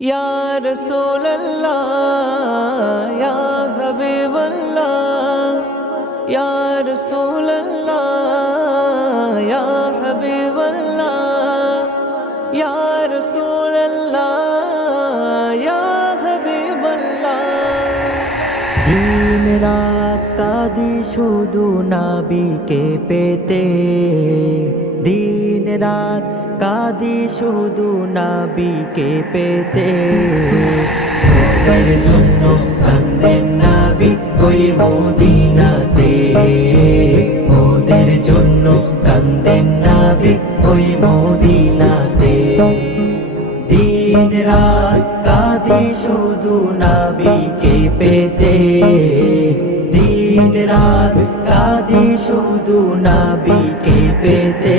யார் சோழல்லா? யா ஹபீபல்லா? யார் சோழல்லா? யா ஹபீபல்லா? யார் சோழல்லா? யா ஹபீபல்லா? দিন রাত কাঁদি শুধু নাবিকে পেতে দিন কাঁদি শুধু নাবিকে পেতে। ওদের জন্য কান্দেন নাবি ওই মদিনাতে। ওদের জন্য কান্দেন নাবি ওই মদিনাতে। দিন রাত কাঁদি শুধু নাবিকে পেতে। দিন রাত কাঁদি শুধু নাবিকে পেতে।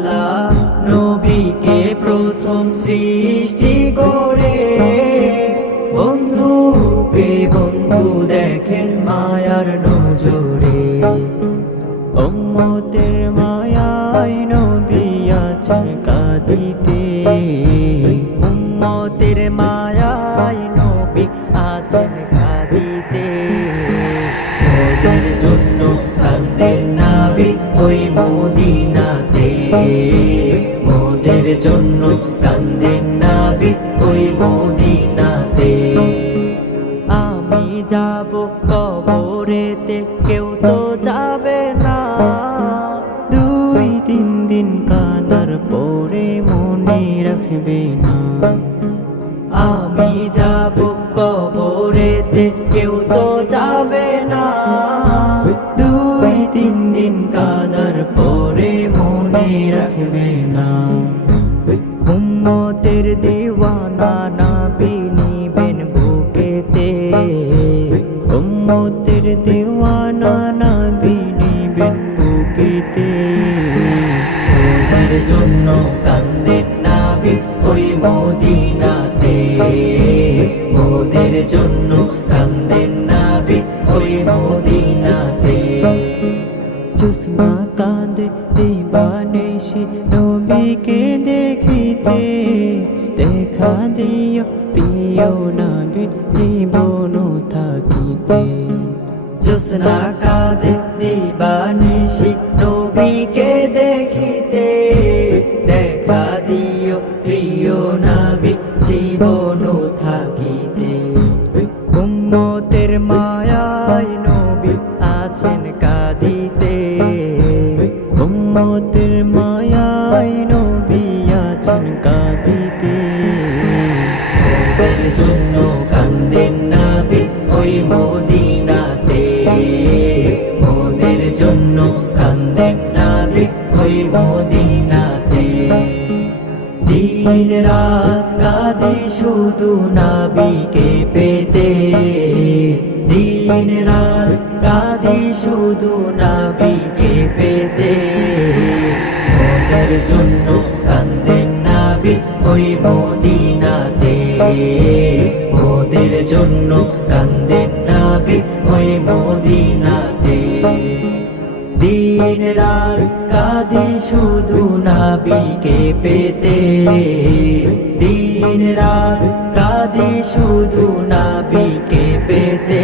সৃষ্টি করে, বন্ধুকে বন্ধু দেখেন মায়ার নজরে। উম্মতের মায়ায় নবী আছেন কাঁদিতে। উম্মতের মায়ায় নবী আছেন কাঁদিতে। জন্য কান্দেন নাবি ওই মদিনাতে। মোদের জন্য কান্দেন নাবি ওই মদিনাতে। আমি যাব কবরেতে, কেউ তো যাবে না। দুই তিন দিন কাদার পরে মনে রাখবে না। আমি যাব কবরেতে, কেউ তো যাবে না। রাখবে না। উম্মতের দিওয়ানা না বিনিবেন বুকেতে। উম্মতের দিওয়ানা না বিনিবেন বুকেতে। ওদের জন্য কান্দেন নাবি ওই মদিনাতে। মোদের জন্য কান্দেন জুসনা কাঁদে দিবানেশি নবীকে দেখিতে। দেখা দিও প্রিয় নবী জীবন থাকিতে। জুসনা কাঁদে দিবানেশি নবীকে দেখিতে। দেখা দিও প্রিয় নবী জীবন থাকিতে। উম্মতের মায়ায় নবী আছেন কাঁদিতে। উম্মতের মায়ায় নবী আছেন কাঁদিতে। ওদের জন্য কান্দেন নাবি ওই মদিনাতে। মোদের জন্য কান্দেন নাবি ওই মদিনাতে। দিন রাত কাঁদি শুধু নাবিকে পেতে। দিন রাত কাঁদি শুধু নাবিকে পেতে। জন্য কান্দেন নাবি ওই মদিনাতে। ওদের জন্য কান্দেন নাবি ওই মদিনাতে। দিন রাত কাঁদি শুধু নাবিকে পেতে। দিন রাত কাঁদি শুধু নাবিকে পেতে।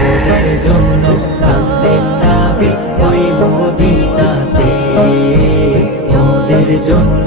ওদের জন্য কান্দেন নাবি ওই ওদের জন্য